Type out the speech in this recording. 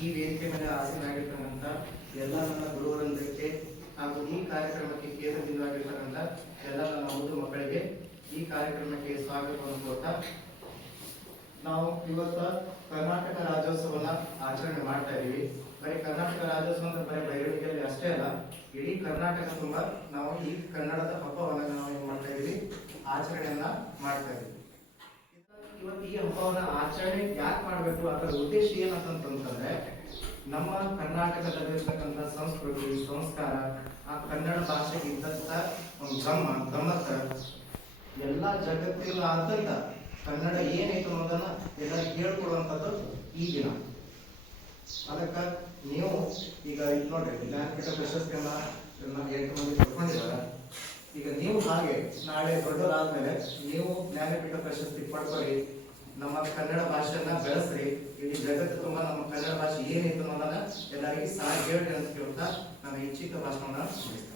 ಈ ವೇದಿಕೆ ಮೇಲೆ ಆಸೀನರಾಗಿರ್ತಕ್ಕಂಥ ಎಲ್ಲ ನನ್ನ ಗುರುವರಂದಕ್ಕೆ ಹಾಗೂ ಈ ಕಾರ್ಯಕ್ರಮಕ್ಕೆ ಕೇಂದ್ರದಿಂದಾಗಿರ್ತಕ್ಕಂಥ ಎಲ್ಲ ನನ್ನ ಓದು ಮಕ್ಕಳಿಗೆ ಈ ಕಾರ್ಯಕ್ರಮಕ್ಕೆ ಸ್ವಾಗತವನ್ನು ಕೋರ್ತಾ ನಾವು ಇವತ್ತ ಕರ್ನಾಟಕ ರಾಜ್ಯೋತ್ಸವನ ಆಚರಣೆ ಮಾಡ್ತಾ ಇದ್ದೀವಿ. ಬರೀ ಕರ್ನಾಟಕ ರಾಜ್ಯೋತ್ಸವ ಅಂದ್ರೆ ಬರೀ ಬೈರಡಿಗೆಯಲ್ಲಿ ಅಷ್ಟೇ ಅಲ್ಲ, ಇಡೀ ಕರ್ನಾಟಕ ತುಂಬಾ ನಾವು ಈ ಕನ್ನಡದ ಹಬ್ಬವನ್ನ ನಾವು ಏನ್ ಮಾಡ್ತಾ ಇದೀವಿ, ಆಚರಣೆಯನ್ನ ಮಾಡ್ತಾ ಇದೀವಿ. ಇವತ್ತು ಈ ಹಬ್ಬವನ್ನ ಆಚರಣೆ ಯಾಕೆ ಮಾಡ್ಬೇಕು ಅದರ ಉದ್ದೇಶ ಏನಂತಂದ್ರೆ, ನಮ್ಮ ಕರ್ನಾಟಕದಲ್ಲಿರ್ತಕ್ಕಂಥ ಸಂಸ್ಕೃತಿ ಸಂಸ್ಕಾರ ಆ ಕನ್ನಡ ಭಾಷೆಗೆ ಇದ್ದಂತ ಒಂದು ಗಮ್ಮತ್ತ ಎಲ್ಲಾ ಜಗತ್ತಿನಾದ್ಯಂತ ಕನ್ನಡ ಏನೈತೆ ಅನ್ನೋದನ್ನ ಎಲ್ಲರಿಗೂ ಹೇಳ್ಕೊಡುವಂಥದ್ದು ಈ ದಿನ. ಅದಕ್ಕ ನೀವು ಈಗ ನೋಡ್ರಿ, ಜ್ಞಾನಪೀಠ ಪ್ರಶಸ್ತಿಯನ್ನ 8 ಮಂದಿ ಪಡ್ಕೊಂಡಿದ್ದಾರೆ. ಈಗ ನೀವು ಹಾಗೆ ನಾಳೆ ದೊಡ್ಡವರಾದ್ಮೇಲೆ ನೀವು ಜ್ಞಾನಪೀಠ ಪ್ರಶಸ್ತಿ ಪಡ್ಕೊಳ್ಳಿ, ನಮ್ಮ ಕನ್ನಡ ಭಾಷೆಯನ್ನ ಬೆಳೆಸ್ರಿ, ಇಡೀ ಜಗತ್ತು ತುಂಬಾ ನಮ್ಮ ಕನ್ನಡ ಭಾಷೆ ಏನಿತ್ತು ಅನ್ನೋದನ್ನ ಎಲ್ಲರಿಗೂ ಸಹ ಹೇಳ್ರಿ ಅಂತ ಕೇಳ್ತಾ ನಾನು ಈ ಚಿಕ್ಕ ಭಾಷಣವನ್ನ ಮುಗಿಸ್ತೇನೆ.